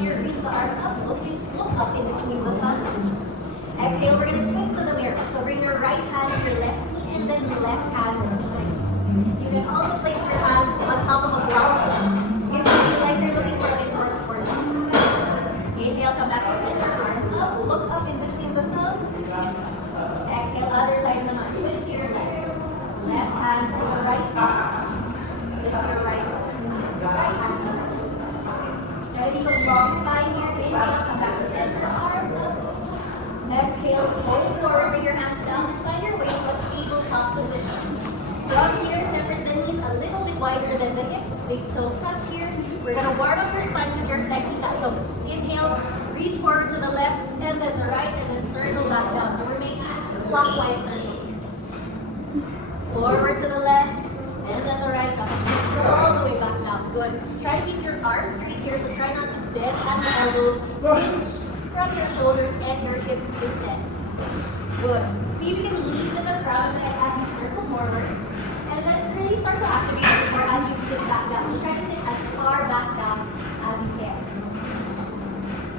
here, reach the arms up, look up in between the thumbs. Exhale, we're going to twist to the mirror. So bring your right hand to your left knee and then left hand behind. You can also place your hand on top of a block if you feel like you're looking for a bit more support. Inhale, come back to center, arms up, look up in between the thumbs. Exhale, other side naman. Twist to your left. Left hand to the right thumb. Twist to your right hand. Try to keep a long spine here. Inhale, come back to center, arms up. Exhale, fold forward, bring your hands down to find your way to a tabletop position. From here, separate the knees a little bit wider than the hips. Big toes touch here. We're going to warm up your spine with your sexy cat. So inhale, reach forward to the left, and then the right, and then circle back down. So we're making clockwise circles here. Forward to the left, and then the right. All the way back down. Good. Try to keep your arms straight here, so try not to bend at the elbows. Hinge from your shoulders and your hips instead. Good. See if you can lead with the crown of the head as you circle forward. And then really start to activate your core as you sit back down. So try to sit as far back down as you can.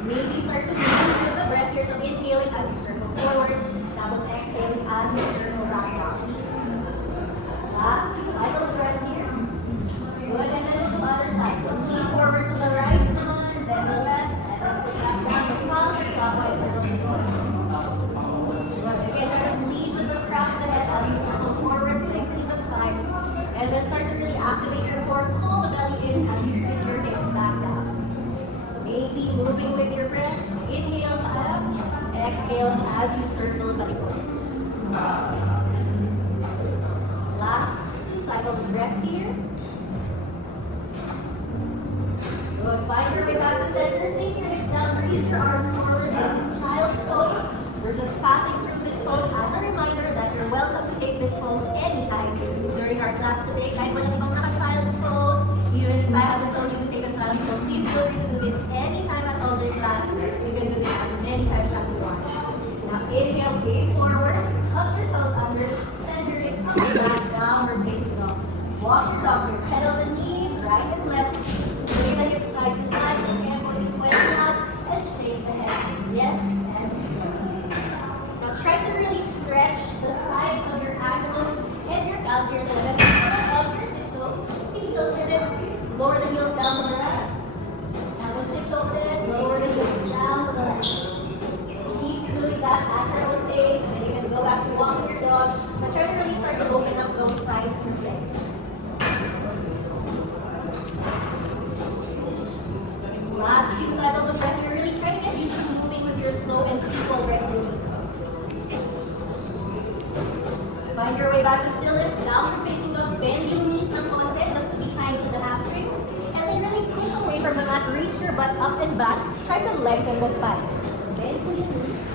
Maybe start to move with the breath here. So inhaling as you circle forward. That was exhaling as you circle back down. Last cycle of breath here. Good. And then to the other side. So lean forward to the right, then the left, and then sit back down. So clockwise circle this way. Good. Again, try to lead with the crown of the head as you circle forward, lengthening the spine. And then start to really activate your core. Pull the belly in as you sit your hips back down. Maybe moving with your breath. Inhale up. Exhale as you circle belly forward. Last 2 cycles of breath here. Good. Find your way back to center. Sink your hips down. Reach your arms forward. This is child's pose. We're just passing through this pose as a reminder that you're welcome to take this pose anytime during our class today. Kahit walang ibang naka-child's pose, even if I haven't told you to take a child's pose, please feel free to do this anytime at all during class. You can do this as many times as you want. Now inhale, gaze forward, tuck your toes under, send your hips coming back, downward facing dog. Walk your dog here, pedal the knees, right and left, sway the hips side to side, again, moving twist out, and shake the head. Yes, and now try to really stretch the sides of your ankles and your calves here to the left. Push out your tiptoes. Tiptoes and then lower the heels down to the right. Now those tiptoes then lower the heels down to the left. Keep doing that at your own pace, and then you can go back to walking your dog. But try to really start to open up those sides and legs. Last few cycles of breath, you're really trying to get used to moving with your slow and equal breathing. Find your way back to stillness, downward facing dog, bend your knees ng konti just to be kind to the hamstrings. And then really push away from the mat, reach your butt up and back. Try to lengthen the spine. So bend for your knees.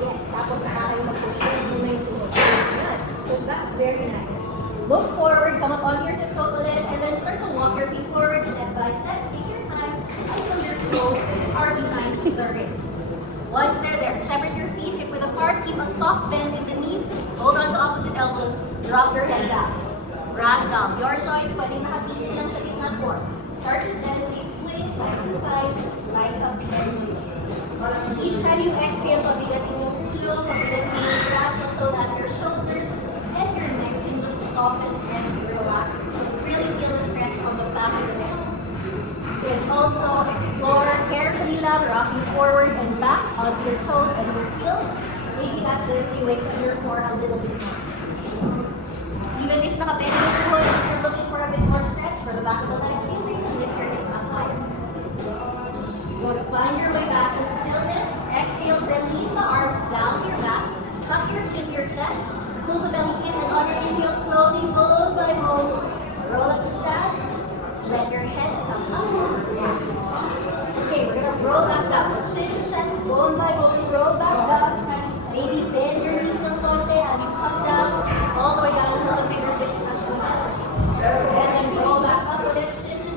Yes, tapos saka kayo mag-push yung tuhod. Good. So that's very nice. Look forward, come up onto your tiptoes ulit, and then start to walk your feet forward step by step. Take your time until your toes are behind the wrists. Once they're there, separate your feet hip width apart. Keep a soft bend in the knees. Hold on to opposite elbows. Drop your head down. Ragdoll. Your choice. Pwede nakapitin lang sa gitna core. Start to gently swing side to side like a pendulum. Each time you exhale, pabigatin yung ulo, pabigatin yung braso so that your shoulders and your neck can just soften and relax. So really feel the stretch on the back of the neck. You can also explore carefully lang, rocking forward and back onto your toes and your heels. Maybe that gently wakes up your core a little bit more. Even if nakabend your foot, if you're looking for a bit more stretch for the back of the legs, feel free to lift your hips up higher. Good. Find your way back to stillness. Exhale, release the arms down to your back. Tuck your chin to your chest. Pull the belly in and on your inhale slowly, bone by bone. Roll up to stand. Let your head come up. Yes. Okay, we're gonna roll back down. So chin to chest, bone by bone, roll back down. Maybe bend your knees ng konti as you come down, all the way down until the fingertips touch the mat. And then roll back up with it, chin to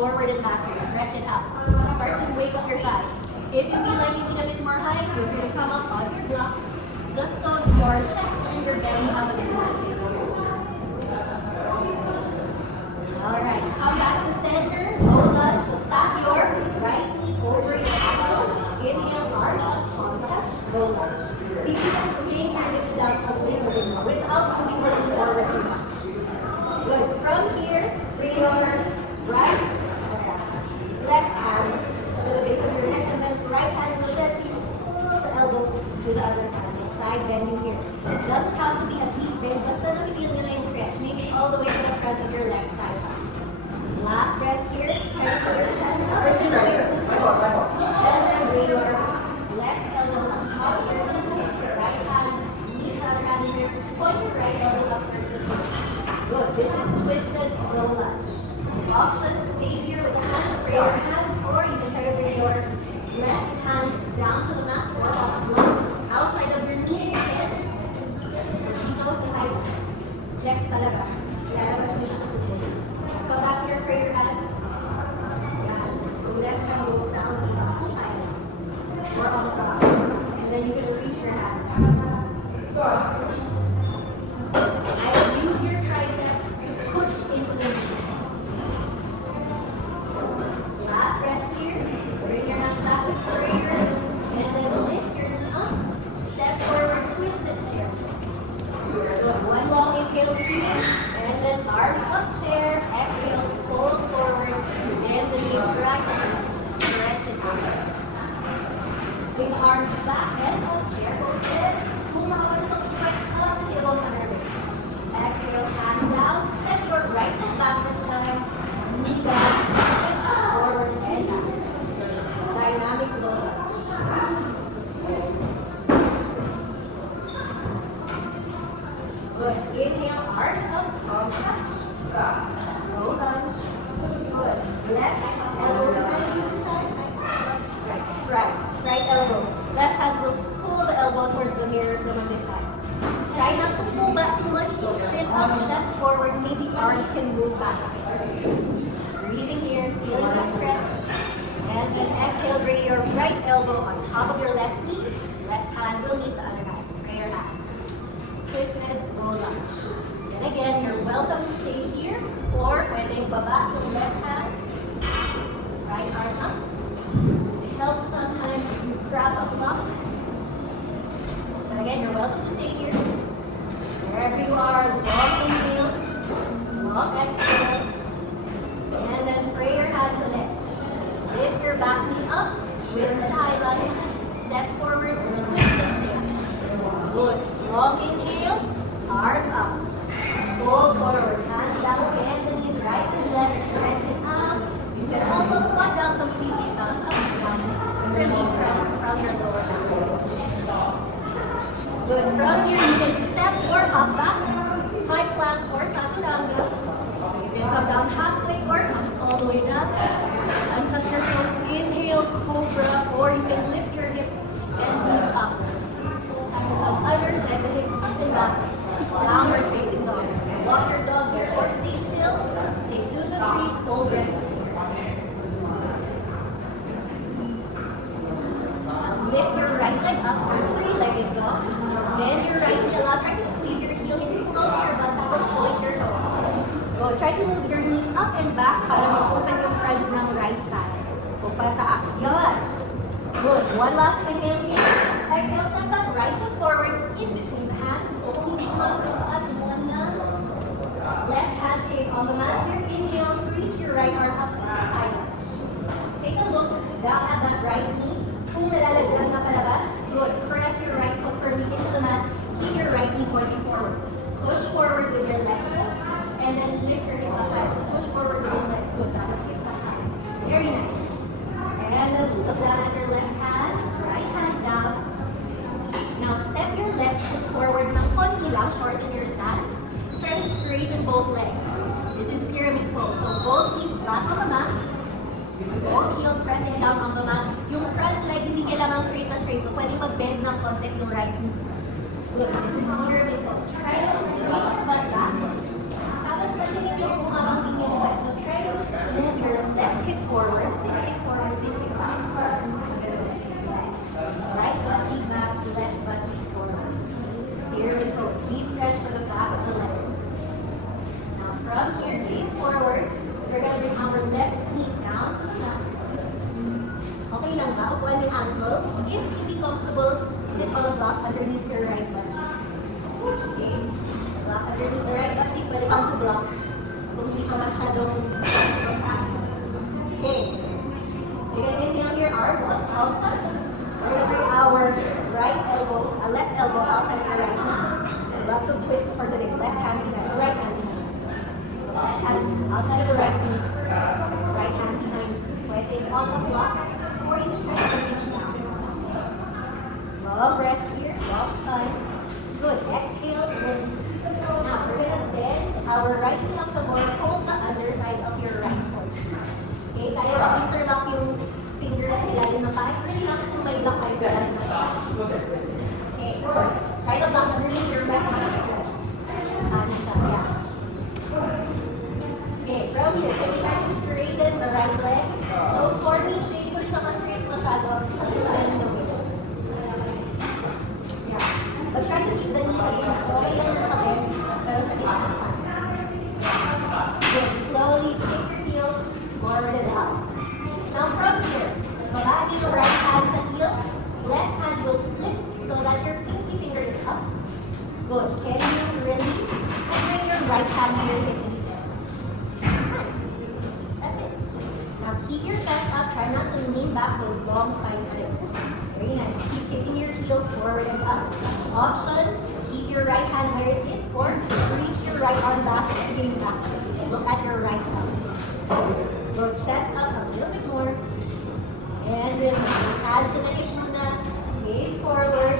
forward and back here. Stretch it out. So start to wake up your thighs. If you feel like you need a bit more height, you're going to come up on your blocks, just so your chest and your belly have a bit more space. Alright, come back to center, low lunge. So stack your right knee over your elbow. Inhale, arms up, palms touch, low lunge. See if you can swing your hips down a little bit more without moving forward too much. Good. From here, bring your right, left hand to the base of your neck, and then right hand will let you pull the elbows to the other side. So side bending here. It doesn't have to be a deep bend, basta na feel nila yung stretch. Maybe all the way to the front of your left thigh. Last breath here. Carry to your chest. And then bring your left elbow on top of your knee. Right hand, knees the other hand in here. Point your right elbow up towards the ceiling. Good. This is twisted low lunge. Options, stay here with the hands, pray your hands, or you can try to bring your left hand down to the mat or off the floor, outside of your knee again. Dito sa side. Left talaga. Lalabas mo siya sa putin. Come back to your prayer hands. Yan. So left hand goes down to the side. Or on the floor. And then you can reach your hand. And use your tricep to push into the knee. Last breath here. Bring your hands back to prayer. And then lift your knee up. Step forward, twist and chair. Good. One long inhale here. And then arms up, chair. Exhale, fold forward. And the knees right. Stretch it out. Swing the arms back and up. Chair goes in. Kung makawalas ang right up, tailbone under weight. Exhale, hands down. Step your right foot back this time. Knee down. Forward and back. Dynamic low lunge. Good. Inhale, arms up, palms touch. Low lunge. Good. Left elbow behind you this time. Right elbow. Left hand will pull the elbow towards the mirrors naman this time. Try not to pull back too much. Chin up, chest forward. Maybe arms can move back. Breathing here, feeling that stretch. And then exhale, bring your right elbow on top of your left knee. Left hand will meet the other hand. Prayer hands. Twisted low lunge. Then again, you're welcome to stay here. Or pwedeng baba yung left hand. Right arm up. It helps sometimes if you grab a block. But again, you're welcome to stay here. Wherever you are, long inhale, long exhale. And then pray your hands to lift. Lift your back knee up, twist and high lunge. Step forward, twist and change. Good. Long inhale, arms up. Fold forward, hands down, bend the knees right and left, stretch it out. You can also squat down completely, bounce up and down. Release pressure from your lower back. Good. From here, you can step or hop back. High plank or chaturanga. You can come down halfway or all the way down. Untouch your toes. Inhale, cobra, or you can lift your hips and knees up. So other side, the hips up and back. Downward facing dog. Walk your dog here or stay still. Take 2 to 3 full breaths. Lift your right leg up for 3-legged dog. Bend your right heel up. Try to squeeze your heel in close to your butt. Tapos point your nose. Go. Try to move your knee up and back para mag-open yung front ng right thigh. So pataas. Yan. Good. One last inhale here. Exhale, step that right foot forward in between the hands. So hindi one at one lang. Left hand stays on the mat. Here, inhale. Reach your right arm up to the high lunge. Take a look down at that right knee. Kung nalalaglag na palabas, good. Press your right foot firmly into the mat. Keep your right knee pointing forward. Push forward with your left foot. And then lift your hips up high. Push forward with this leg. Good. That was hips up high. Very nice. And then look down at your left hand. Right hand down. Now step your left foot forward ng konti lang. Shorten your stance. Try to straighten both legs. This is pyramid pose. So both feet flat on the mat. Both heels pressing down on the mat. Yung front leg, hindi kailangan straight na straight. So, pwede mag-bend ng konti yung right knee. Good. This is pyramid pose. Try to reach your butt back. Tapos, kasi hindi mo habang hindi yung butt. So, try to move your left don't. Okay. You can inhale your arms up, outside. We're going to bring our left elbow outside the right knee. Lots of twists for today. Left hand behind, right hand behind. Left hand outside of the right knee. Right hand behind. Wetting on the block. Or you try to reach down. Long breath here, long spine. Good. Exhale, release. Now we're going to bend our right knee up some more. Hold the underside of your right foot. Okay, tayo interlock yung fingers nila din ng paa. Relax kung may lock kayo sa lalim ng paa. Okay, try to block underneath your back knee. Saan siya? Yeah. Okay, from here, can you try to straighten the right leg? So for me, hindi ko siya ma-straight masyado. A little bend the way. Yeah. But try to keep the knees again. Okay, yung little bend. Pero sa gitna. Good. Slowly take your heel forward and up. Now from here, babaan yung right hand sa heel. Left hand will flip so that your pinky finger is up. Good. Can you release? And bring your right hand to your hip instead. Nice. That's it. Now keep your chest up. Try not to lean back so long spine flip. Very nice. Keep kicking your heel forward and up. Option, keep your right hand where it is or reach your right arm back and gaze back. Look at your right thumb. Go chest up a little bit more. And release. Hand to the hip muna. Gaze forward.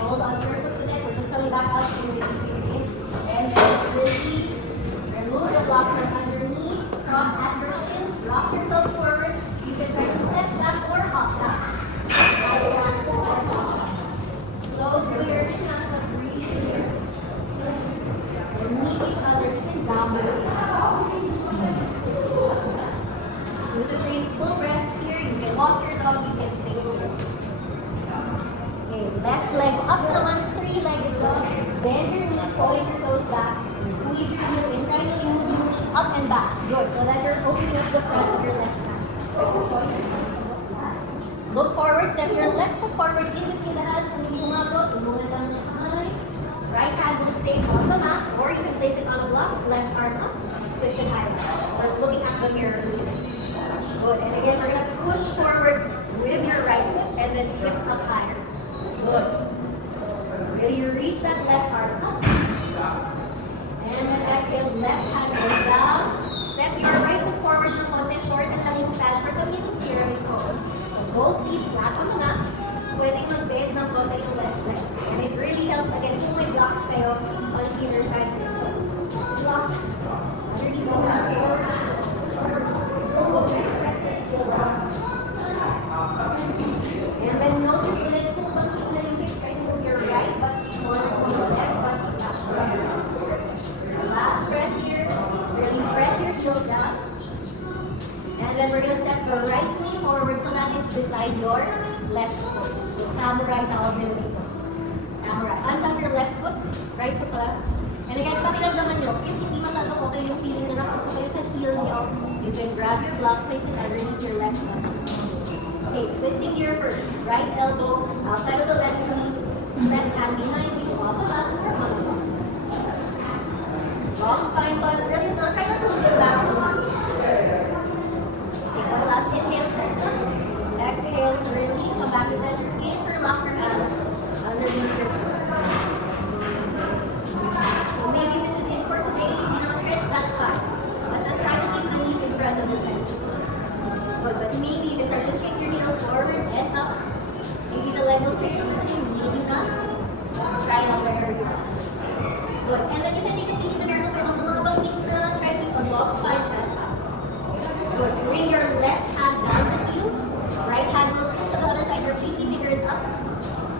Hold on to your foot to the neck. We're just coming back up to the hip. And release. Remove the block from underneath. Cross at your shins. Rock yourself forward. You can try to step back or hop back. Close your hands up. Breathe here. We'll meet each other in downward. 2 to 3 full breaths here. You can walk your dog. You can stay still. Okay, left leg up naman. 3-legged dog. Bend your knee. Point your toes back. Squeeze your heel in. Try to move your knee up and back. Good. So that you're opening up the front of your left hand. Point your toes back. Look forward. Step your left foot forward in between the hands. And you humabot. Muna lang ng spine. Right hand will stay on the mat. Or you can place it on a block. Left arm up. Twisted high touch. Or looking at the mirror. Good. And again, we're going to push forward with your right foot and then hips up higher. Good. Really reach that left arm up. And then exhale, left hand goes down. Step your right foot forward ng konti, short and lang yung stance for coming to pyramid pose. So both feet flat on the mat. Pwedeng mag-bend ng konti yung left leg. And it really helps again kung may blocks kayo on either side. So blocks. Underneath the mat forward. And then notice ulit kung bakit na yung hips, try to move your right butt cheek more than your left butt cheek back. Last breath here. Really press your heels down. And then we're going to step the right knee forward so that it's beside your left foot. So samurai tawag nila dito. Samurai. Untap your left foot, right foot pala. And again, pakiramdaman nyo, if hindi masyadong okay yung feeling na nakapos kayo sa heel nyo, you can grab your block, place it underneath your left foot. Okay, twisting here first. Right elbow outside of the left knee. Left hand behind you. Wobble up. Long spine, so it's really not try not to lean back so much. Okay, one last inhale, chest up. Exhale, release, come back to center. Interlock your hands underneath your foot. So maybe this is it for today. If you don't stretch, that's fine. But then try to keep the knees in front of the chest. Good, but maybe you can try to kick your heels forward and up. Maybe the leg will straighten, maybe not. Try it wherever you are. Good, and then you can take a deep mirror. Try to unlock spine chest up. Good, bring your left hand down the heel. Right hand will come to the other side. Your pinky finger is up.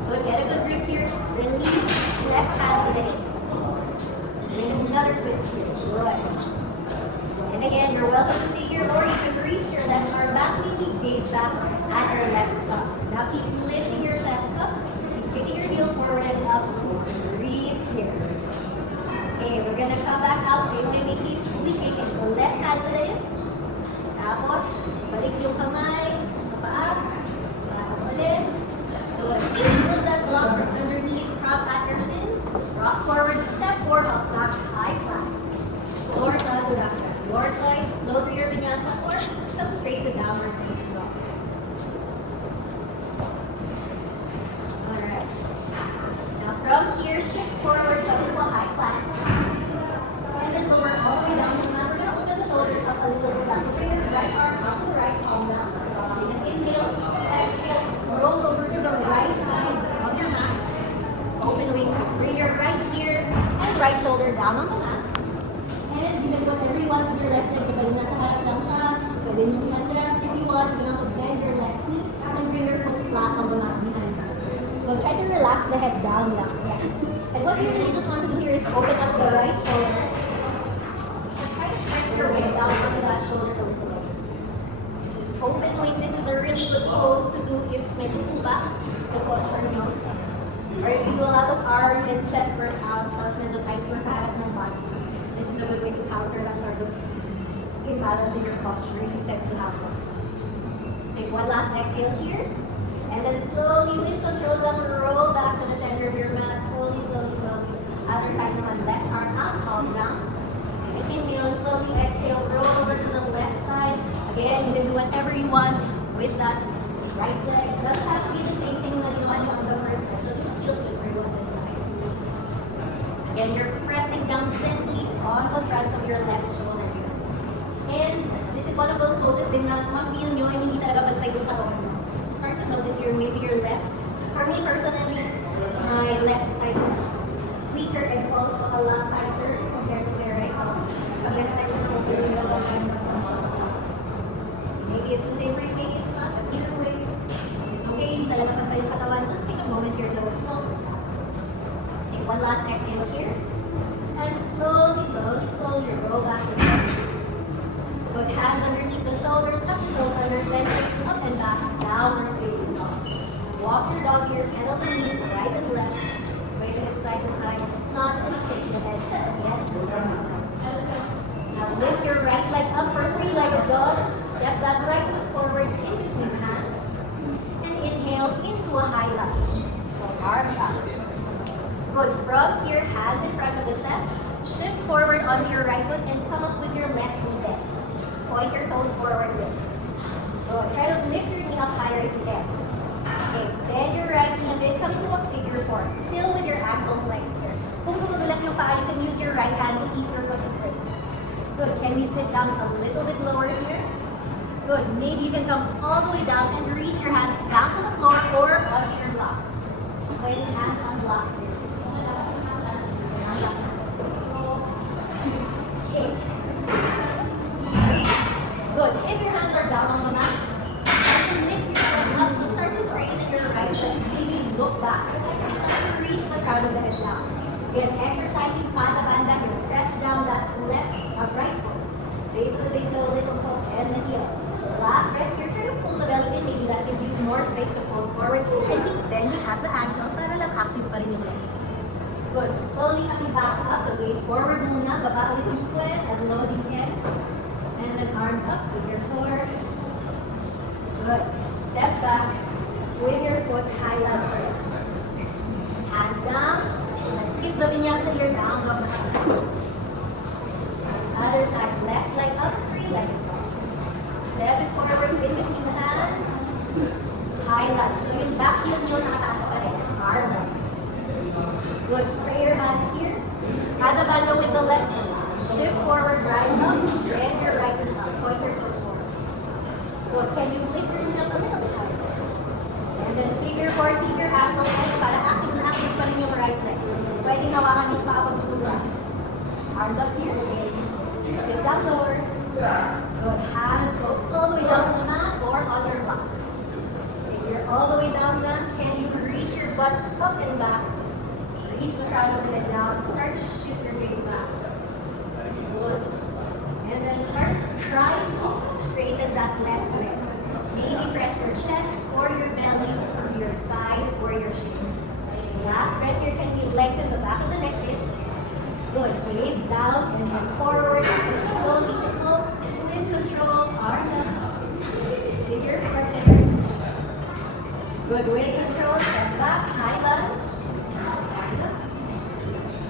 Good, get a good grip here. Release left hand to the hip. And another twist here. Good. And again, you're welcome to stay here or you can reach your left arm back, maybe gaze back at your left thumb. Now keep lifting your chest up, keep kicking your heel forward and up. Breathe here. Okay, we're gonna come back out, same way we kicking. So left hand to the hip. Tapos, balik yung kamay sa paa. Pasok ulit. Good. Remove that block from underneath, cross at your shins. Rock forward, step forward, up, back, high flat. Your side, your side. From here, shift forward, come to a high plank. And then lower all the way down. So now we're going to open the shoulders up a little bit down. So bring your right arm up to the right, palm down. Take an inhale, exhale, roll over to the right side of your mat. Open wing, bring your right ear and right shoulder down on the mat. And you can do whatever you want with your left leg. So pwede nasa harap lang siya. Pwede nyo matras if you want. You can also bend your left knee and bring your foot flat on the mat behind you. So try to relax the head down lang. Yes. And what you really just want to do here is open up the right shoulder. So try to press your way down onto that shoulder a little bit. This is open wing. This is a really good pose to do if medyo pull back the posture nyo. Or if you do a lot of arm and chest workouts, so medyo tight mo sa harap ng body. This is a good way to counter that sort of imbalance in your posture if you tend to have one. Take one last exhale here. And then slowly, with control, roll back to the center of your mat. Slowly, slowly, slowly. Other side naman, left arm up, palm down. Inhale, slowly exhale, roll over to the left side. Again, you can do whatever you want with that right leg. It doesn't have to be the same thing that you want on the first set. So it feels good for you on this side. Again, you're pressing down gently on the front of your left shoulder here. And this is one of those poses din na ma-feel nyo yung hindi talaga bantay yung katawan mo. Start to notice maybe your left. For me personally, my left side is weaker and also a lot tighter compared to my right. So, the left side is open with a lot of maybe it's the same way, maybe it's not, but either way, it's okay. Hindi talaga bantay yung katawan. Just take a moment here to focus that. Take one last exhale here. And slowly, slowly, slowly roll back to the center. Put hands underneath the shoulders, tuck your toes under, send hips up and back, downward facing dog. Walk your dog here, pedal the knees right and left, sway the hips side to side, not to shake the head. Yes. Now lift your right leg up for three-legged dog. Step that right foot forward in between hands, and inhale into a high lunge. So arms up. Good. From here, hands in front of the chest. Shift forward onto your right foot and come up with your left knee bend. Point your toes forward with. Good. Try to lift your knee up higher if you can. Okay, bend your right knee a bit. Come to a figure four. Still with your ankle flexed here. Kung gumugulas yung paa, you can use your right hand to keep your foot in place. Good. Can we sit down a little bit lower here? Good. Maybe you can come all the way down and reach your hands down to the floor or onto your blocks. Pwede hands on blocks here. Okay. Good. If your hands are down on the mat, start to lift your head up. So start to straighten your right leg. Maybe look back. Start to reach the crown of the head down. Again, exercising pata banda here. Press down that left or right foot. Base of the big toe, little toe, and the heel. Last breath here. Try to pull the belly in. Maybe that gives you more space to fold forward. And keep bending at the ankle para lang active pa rin yung leg. Good. Slowly coming back up. So gaze forward muna. Baba ulit yung puwet as low as you can. And then arms up with your core. Good. Step back with your foot high lunge first. Hands down. Let's skip the vinyasa here. Down dog. Other side. Left leg up. Free leg up. Step it forward in between the hands. High lunge. So yung back heel nyo nakataas pa rin. Arms up. Good. Pray your hands here. Ada banda with the left hand. Shift forward, rise up, and your right foot up. Point your toes forward. Good. Can you lift your knee up a little bit higher? And then figure four, keep your ankle tight para active na active pa rin yung right leg. Pwedeng hawakan yung paa pag-tulas. Arms up here. Sit down lower. Good. Hands go all the way down to the mat or on your blocks. If you're all the way down, can you reach your butt up and back? Reach the crown of the head down. Start to shift your gaze back. Good. And then start trying to straighten that left leg. Maybe press your chest or your belly to your thigh or your shin. Last breath here, can you lengthen the back of the neck? Good. Face down and then forward. Slowly up with control. Arms up. Figure four center. Good. With control. Step back. High lunge. Hands up.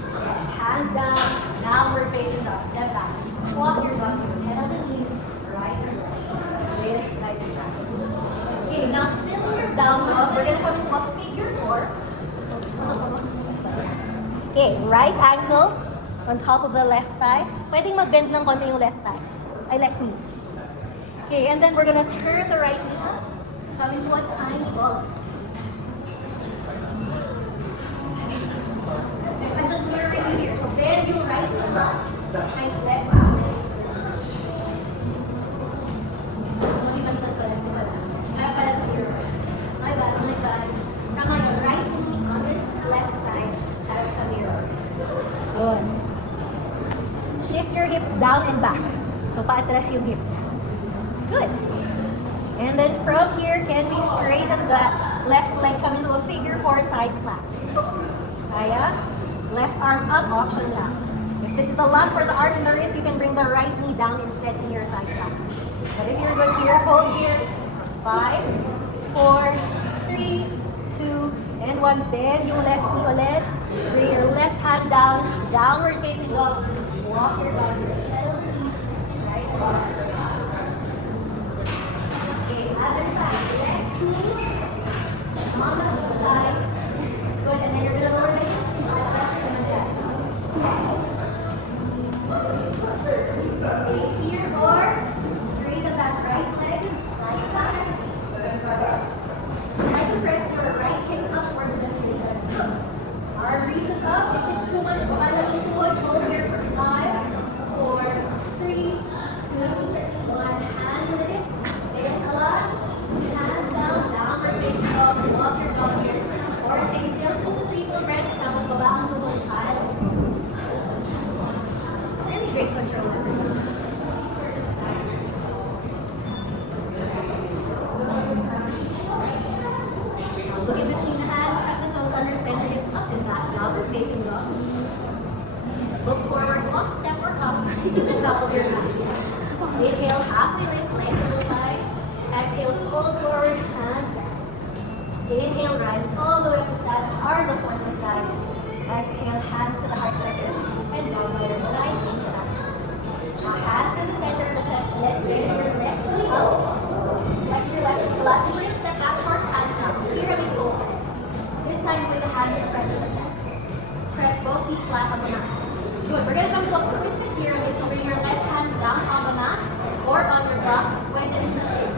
Yes. Hands down. Downward facing dog. Step back. Walk your butt. Head on the knees. Right and left. Sway it side to side. Okay. Now still when you're down dog, we're gonna come into a figure four. So Okay, right ankle on top of the left thigh. Pwedeng mag-bend ng konti yung left thigh. Ay, left knee. Okay, and then we're gonna turn the right knee up. Come into a tiny ball. I'm just mirroring you here. So bend yung right knee up. And left arm. Kaya pala sa mirrors. My bad, my bad. Tama yung right knee on the left side. Kaya sa mirrors. Good. Shift your hips down and back. So paatras yung hips. Good. And then from here, can we straighten the left leg, come into a figure 4 side plank. Kaya, left arm up, option lang. If this is a lot for the arm and the wrist, you can bring the right knee down instead in your side plank. But if you're good here, hold here. 5, 4, 3, 2, and 1. Bend yung left knee ulit. Bring your left hand down, downward facing dog. Walk your dog. Right and left. Okay, other side. Left knee. On the side. Good, and then you're gonna lower the hips. That's gonna down. Stay here or straighten that right leg. Side back. Try to press your right hip up towards the ceiling. Arm reaches up. If it's too much, go ahead and hold here for 5, 4, 3, 2, 1. Hand to the hip. Bend a lot. Hand down, downward facing dog. Walk your dog here. Or stay still. Put the triple rest. Tapos baba ang tubod, child. Really great control. Look in between the hands, tuck the toes under, send the hips up and back, downward facing dog. Look forward, one step or up to the top of your mat. Inhale, halfway lift, legs to the side. Exhale, fold forward, hands back. Inhale, rise all the way to stand, arms up towards the side. Exhale, hands to the heart center, and down by your side, into that. Now hands to the center of the chest, let bend your left knee up. Flex your left knee, left knee, step back, short hands now. Here we go. This time with the hands in front of the chest. Press both feet flat on the mat. Good. We're gonna come to a twisted pyramid. So bring your left hand down on the mat or on your back when it is a shape.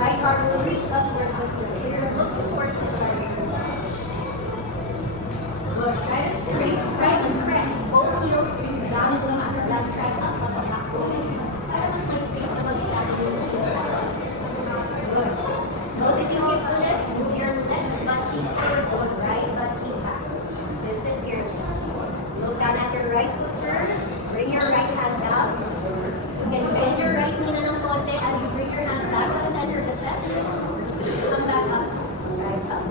Right arm will reach up towards the ceiling. So you're looking towards this side. Good. Try to straight, right and press both heels down into the mat. So that's right up on the mat. I don't want my space to look at the good. Notice your hips ulit. Move your left butt cheek forward. Good. Right butt cheek back. Twisted pyramid. Look down at your right foot first. Bring your right hand down. And bend your right knee na ng konti as you bring your hands back to the center of the chest. Come back up. Rise up.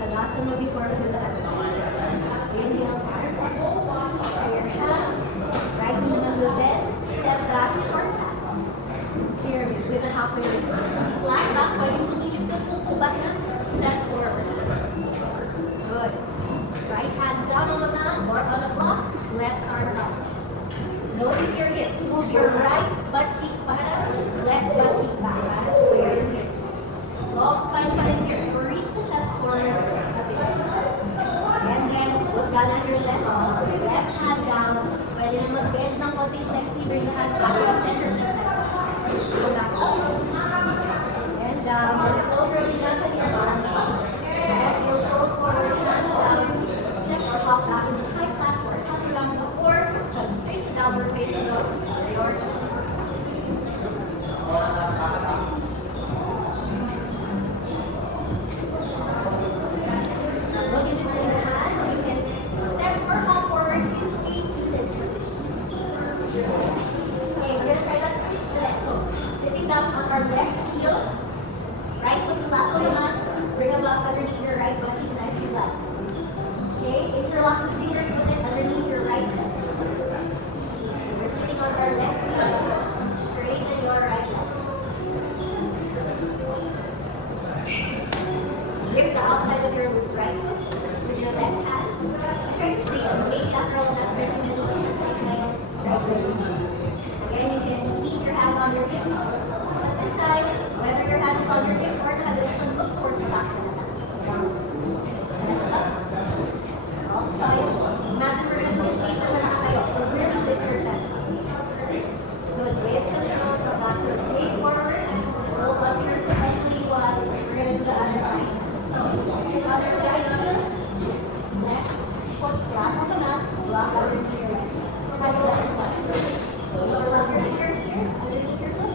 Halasana before we do the other side. Inhale, hands up. Try your hands. Right knee naman will bend. Step back, short hands. Pyramid with a halfway lift. Flat back. While you sumigit ka, pull back na. Chest forward. Good. Right hand down on the mat or on the block. Left arm up. Notice your hips. Move your right butt cheek para, left butt cheek back. Square your hips. Long spine pa rin here. So reach the chest forward. And then look down at your left. Left hand down. Pwede na mag-bend ng konti. Left knee. Bring the hands back to the center of the chest. Go back up. And down. And close your hands and your arms up. Exhale, fold forward. Hands down. Step or hop back into high platform. Hop down the floor. Come straight to downward facing dog. Your chest. Look in between the hands. You can step or hop forward into a seated position. Okay, we're gonna try that twist leg. So sitting down on our left heel. Right foot flat on the mat. Bring a block underneath your right butt cheek and your left. Okay, interlock the fingers with it underneath your right hip. We're sitting on our left knee. Straighten your right leg. Grip the outside of your right foot with your left hand. Try to straighten. Maybe lateral and stretching the knees the same way. Again, you can keep your hand on your hip. On this side, whether your hand is on your hip or the direction, look towards the back of the hand. Chest up. Outside. back underneath your leg. Side to left. Overlap your fingers here underneath your foot.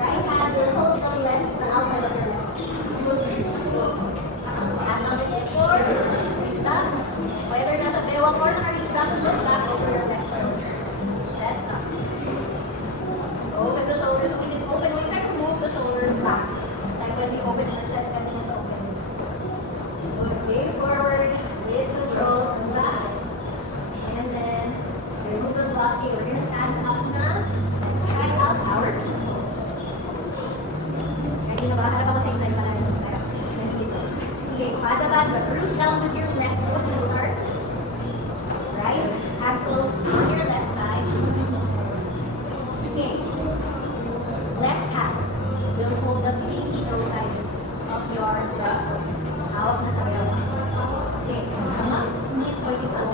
Right hand will hold the outside of your leg. Hand on the hip forward. Reach back. Whether nasa bewang or reach back, look back over your left shoulder. Chest up. Open the shoulders. We can open. We can move the shoulders back. Like when we open the chest, everything is open. Good. Gaze forward. With control. Back. And then remove the blockade. We're going to stand up now. Let's try out our knees. Ready na ba? Harap ako sa inside pa natin. Okay, banda. Root down with your left foot to start. Right ankle on your left thigh. Okay. Left hand will hold the pinky toe side of your left foot. Hawak na sa bawah. Okay, come up. Knees pointing up.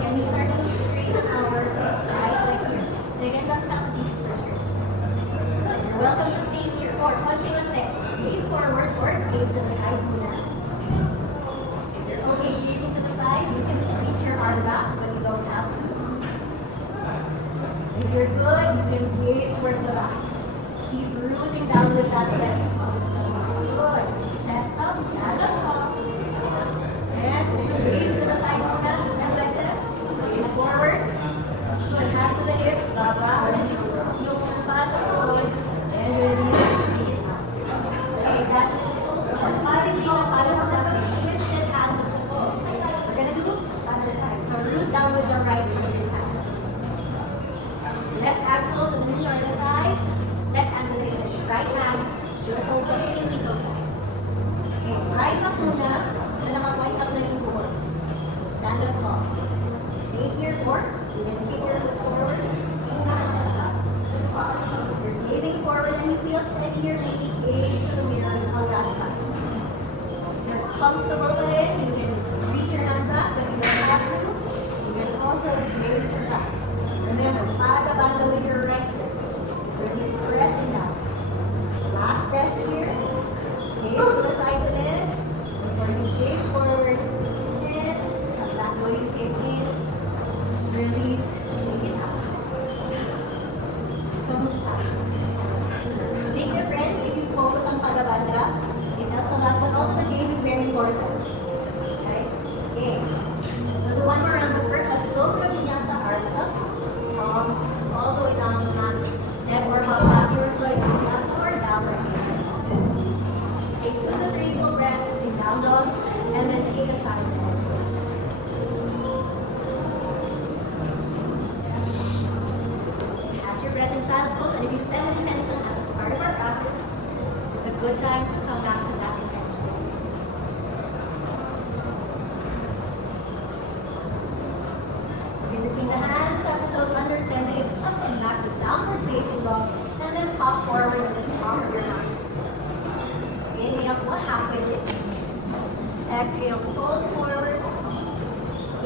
Can you start to straighten our right leg here? Again, that's not each pressure. You're welcome to stay here or punching on leg. Gaze forward or gaze to the side. If you're okay gazing to the side, you can reach your arm back, but you don't have to. If you're good, you can gaze towards the back. Keep rooting down with that leg. Good. Chest up, stand up tall. And gaze to the side. Step by step. Gaze forward. Good. Hand to the hip. Baba. Pass forward. And release. Okay, that's 5 feet of side of step. Twisted hand. We're going to do other side. So root down with your right hand this time. Left ankle to the knee or the thigh. Left hand to the hip. Right hand should hold the pinky toe side. Okay, rise up muna. Na naka-point up na yung board. So stand up tall. Stay here or you can kick your foot forward. Chest up. You're gazing forward and you feel steady here. Maybe gaze to the mirror on that side. If you're comfortable with it, you can reach your hands back, but you don't have to. You can also gaze to that. Remember, banda with your right foot. Really pressing down. Last breath here. Gaze to the side of it. Before you gaze forward. And come back where you came in. Release. Shake it out. Kamusta? Take your friends, if you focus on pagabanda, it helps a lot, but also the gaze is very important. Okay? Okay. So the one more round, the first, let's go from vinyasa arms up. Palms all the way down the mat. Step or hop back, your choice, vinyasa or downward facing dog. Take 2 to 3 full breaths in down dog, and then take a child's pose. Catch your breath in child's pose, and if you set an intention at the start of our practice, this is a good time to come back to that intention. In between the hands, step the toes under, send the hips up and back to downward facing dog, and then hop forward to the top of your mat. Inhale, one halfway lift. Exhale, fold forward.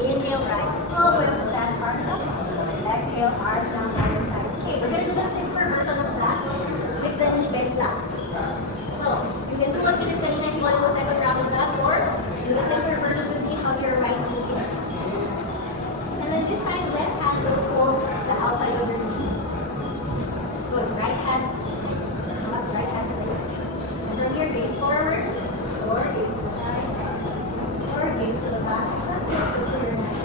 Inhale, rise all the way up to stand, arms up. Exhale, arms down by your side. Okay, we're going to do the simpler version of that with the knee bent flat. So, you can do what you did kanina if you want to go second round of that, or do the simpler version with me of your right knee. And then this time, left hand will hold the outside of your knee. Good, right hand. Right hand to the left. And from here, gaze forward, or gaze to the side, or gaze to the back, or gaze to your neck.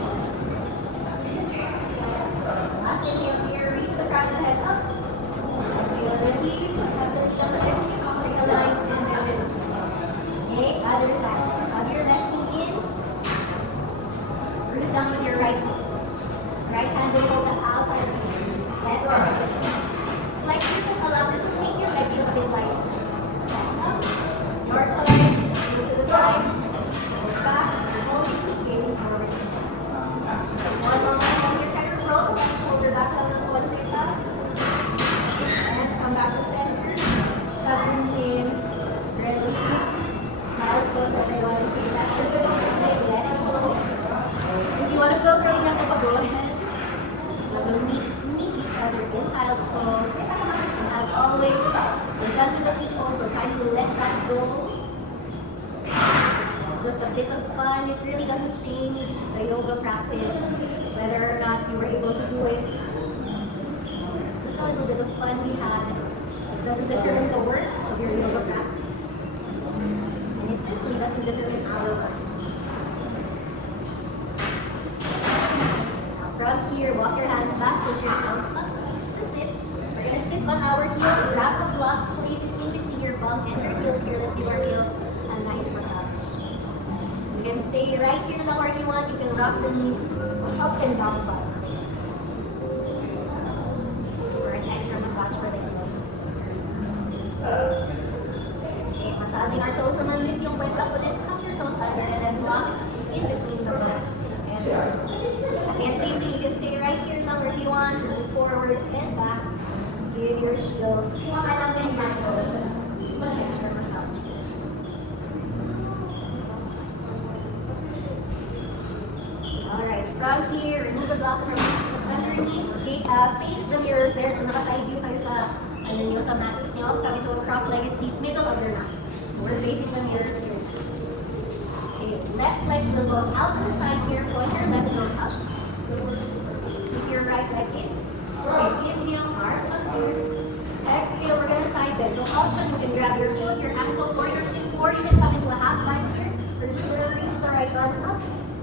Last inhale here, reach the crown of the head up. Exhale, release. Have the knee on the left knee, softly align, and then release. Okay, other side. Hug your left knee in. Root down with your right knee. Right hand will hold the outside of the knee. Left or right. Like you can allow this to make your leg feel a bit light. Up. Your choice. Go to the side. Look back. Hold the feet gazing forward. One more time here. Try to roll. Shoulder back down the one leg up. And come back to center. Tuck in. Release. Child's pose, everyone. Okay, that's your good one. Let it go. If you want to feel curling up, go ahead. We'll meet each other in child's pose. the yoga practice, whether or not you were able to do it. It's just a little bit of fun we had. It doesn't determine the worth of your yoga practice. And it simply doesn't determine our worth. Now from here, walk your hands back, push yourself up. To sit. We're going to sit on our heels, grab the block, place it in between your bum and your heels here. Let's give our heels a nice massage. You can stay right here now if you want. You can rock the knees up and down back. For an extra massage for the heels. Okay, massaging our toes naman with yung wet up ulit. Stop your toes under and then block in between the legs. And same thing, you can stay right here now if you want. Move forward and back. Give your heels. And your toes. One extra massage. Alright, from here, remove the block from underneath. Okay, face the mirror there. So naka-side view kayo sa, sa mats nyo. Come into a cross-legged seat, middle of your mat. So we're facing the mirror here. Okay, left leg will go out to the side here. Point your left nose up. Keep your right leg in. Okay, inhale, arms up here. Exhale, we're going to side bend. So option, you can grab your foot, your ankle, or your shin, or you can come into a half bind here. We're just going to reach the right arm up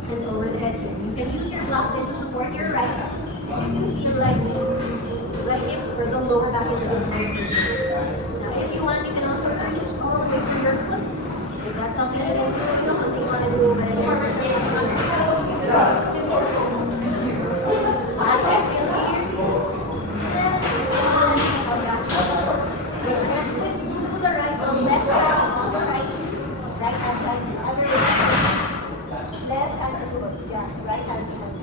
and over the head here. You can use your block then to support your right arm. If you feel like hip or the lower back is a bit more. Now, if you want, you can also reach all the way through your foot. If that's something you don't do, something you want to do, but again, we're saying it's under exhale here. We're going to twist to the right, so left hand on the right, right hand side, other left hand to the left, yeah, right hand side.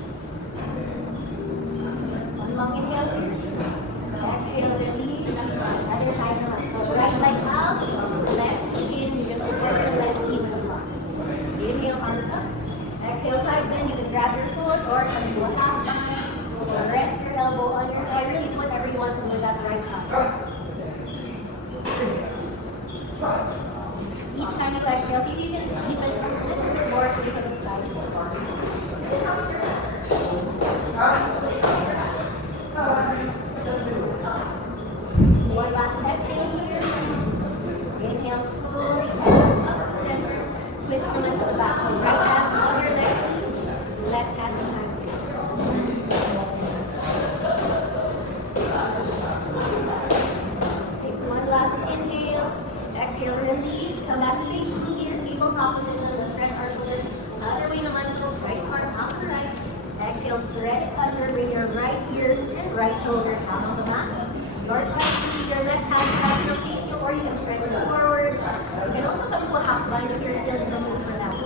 One long inhale here. Exhale, release. Other side naman. So right leg out, left in. You can support your left knee to the block. Inhale, arms up. Exhale, side bend. You can grab your foot or come to a half bind. Rest your elbow on your thigh. Really do whatever you want to do with that right hand. Each time you exhale, see if you can keep it a little bit more to the side. One last exhale here. Inhale slowly up to center. Twist naman to the back. So right hand on your leg, left hand behind you. Take one last inhale. Exhale, release. Come back to facing here. Tabletop position. Let's stretch our shoulders. Other way naman. So right arm out to right. Exhale, thread it under. Bring your right ear and right shoulder out on the mat. Your choice to keep your left hand back in face you, or you can stretch it forward. You can also come to a half bind if you're still in the mood for that.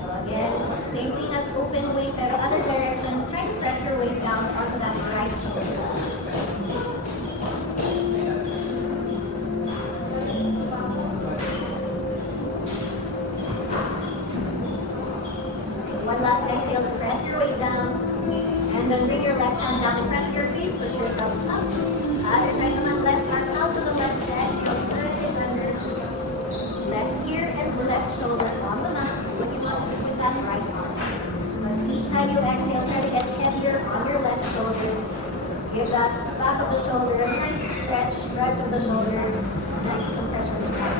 So again, same thing as open wing, pero other direction. Try to press your weight down onto that right shoulder. One last exhale to press your weight down. And then bring your left hand down in front of your face, push yourself up. Other side naman, left arm out to the left, exhale, turn it under. Left ear and left shoulder on the mat. What you want to do with that right arm. But each time you exhale, try to get heavier on your left shoulder. Give that back of the shoulder a nice stretch, right of the shoulder, nice compression inside.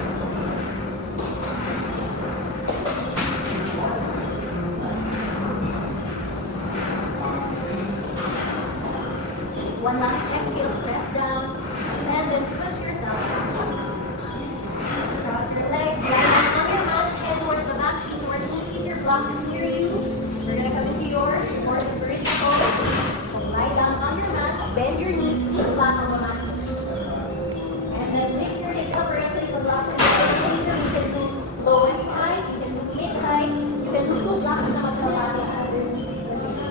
One last exhale, press down, and then push yourself back up. Cross your legs, right on your mat, head towards the back, feet towards the keep your blocks near you. You're going to come into yours, or the bridge pose. So lie down on your mat, bend your knees, feet flat on the mat. And then lift your hips up, and place the blocks in the either you can do lowest height, you can do mid height, you can do two blocks naman sa base underneath the seat.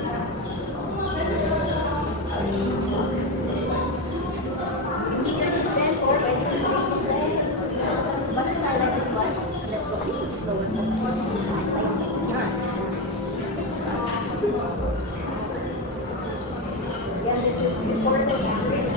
Again, this is important and rich.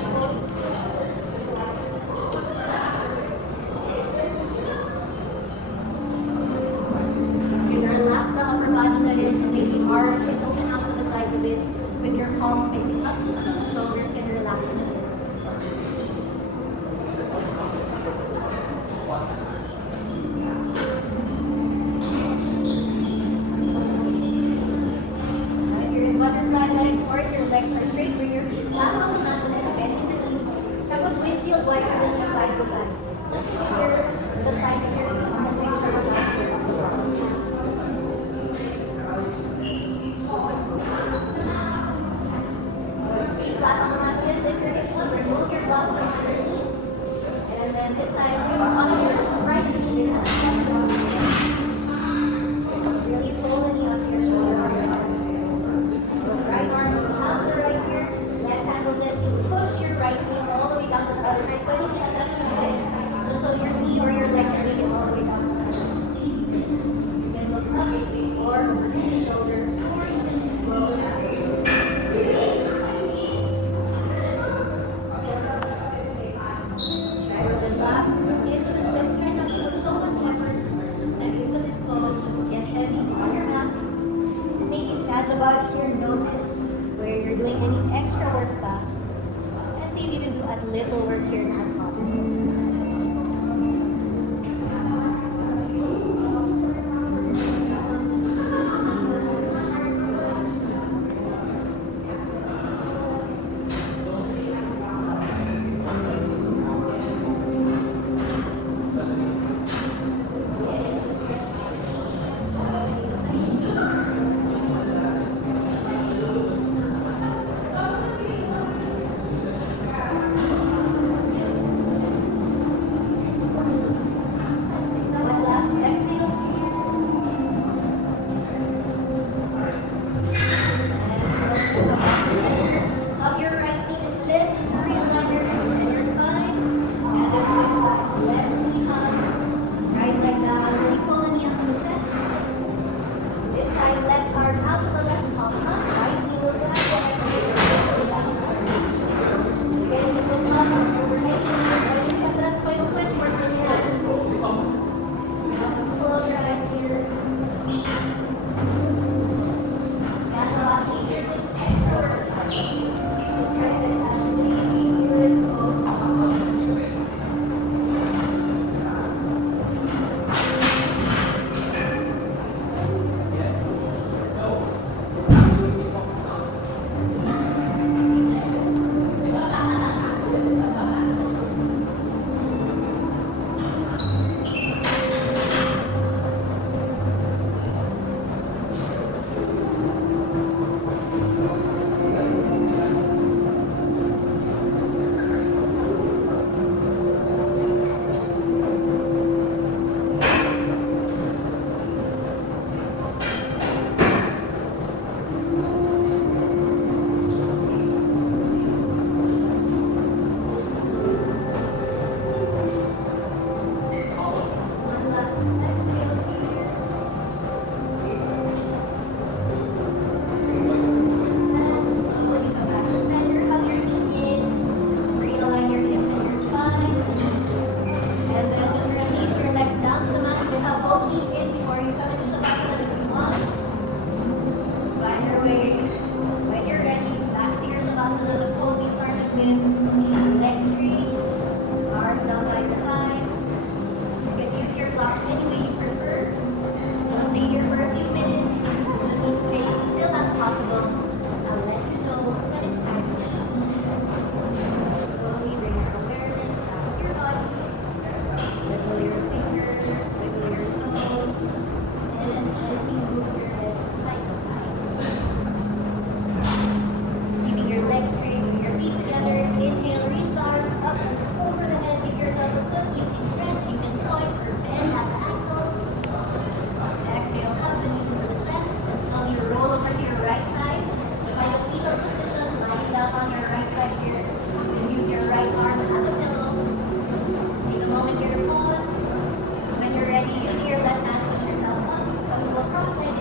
should wipe your knees side to side. Just to figure the sides of your knees and make sure the sides of your knees. Feet flat on the mat again. Lift your hips up. Remove your blocks from underneath. And then this time, on your right knee is really pull the knee onto your shoulder. Right arm goes out to the right here. Left hand will gently push your right knee all the way down to the other side. But you can touch your head just so your knee or your leg can make it all the way down to the other side. Easy breeze. You can look up or over your shoulders. Roll your eyes. Try to relax into this. You cannot put so much effort into this pose. Just get heavy on your mat. Maybe scan the body here. Notice where you're doing any extra work back. And see if you can do as little work here as possible. Cross